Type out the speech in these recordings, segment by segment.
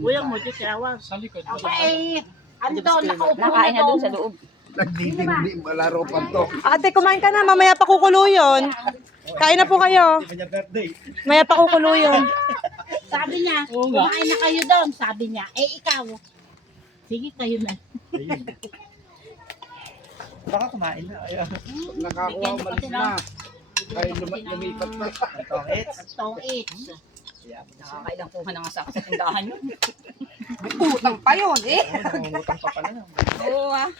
Kuya mo, di kaya Sa likod. Okay. Ano doon, nakaupo Nakain na doon sa loob. Nagdidindi, malaro pa to. Ate, kumain ka na. Mamaya pa kukulo yun. Kain na po kayo. Mamaya pa kukulo yun. Sabi niya, kumain na kayo doon. Sabi niya, eh ikaw. Sige, kayo na. Baka kumain na. Ayun. Nakakuha, umalis na. Kaya lumipat na. Tong it. Nakakailang kuha na nga sa tindahan yun. Utang pa yun eh. Nangungutang pa pala. Oo ah.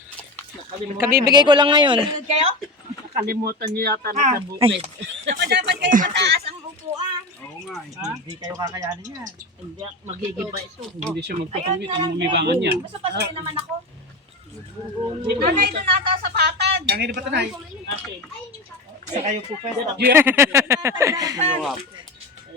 Kabibigay ko lang ngayon. Sunod kayo? Nakalimutan niyo yata na sa bukid. Dapat kayo mataas ang upuan. Oo nga. Hindi kayo kakayanin yan. Hindi, magigiba ito. Hindi siya magpapangit. Ang umibangan niya. Basta pasaya naman ako. Nanay doon nata sa patag. Kangin ba ito na? Okay. Sa kayo po pwede.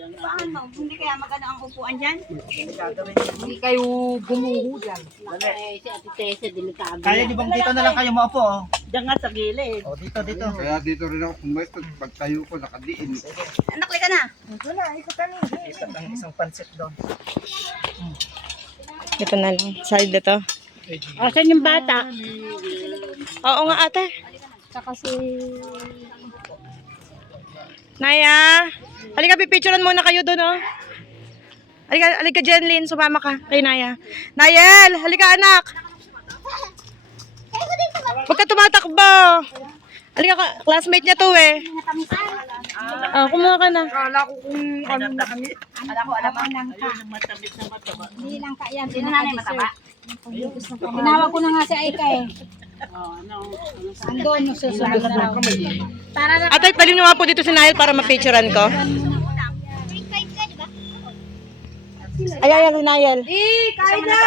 Paano? Hindi kaya maganda ang upuan dyan? Hindi kayo gumuho dyan. Eh, si Ate Tessa, delikado. Kaya nyo bang dito na lang kayo maupo? Oh? Diyan nga sa gilid. O dito, dito. Kaya dito rin ako pumesto. Pagtayo ko, nakadiin. Anak, ka na. Dito ang isang pansit doon. Ito na lang. Side na to. Asan yung bata? Oo nga ate. Naya. Halika, pipicturean muna kayo doon, oh. Halika, Jenlyn, sumama ka kay Naya. Nayel, halika anak. Huwag ka tumatakbo. Halika, classmate niya to eh. Kumuha ka na. Ala ko, alam mo. Ayun, matabit na mataba. Hindi lang ka yan. Sino nanay mataba? Tinawag ko na nga si Aika eh. Andun, susunod na raw. Para na. Ate, talim niyo nga po dito si Nayel para mapicturean ko. Ay, si Nayel. Kain na!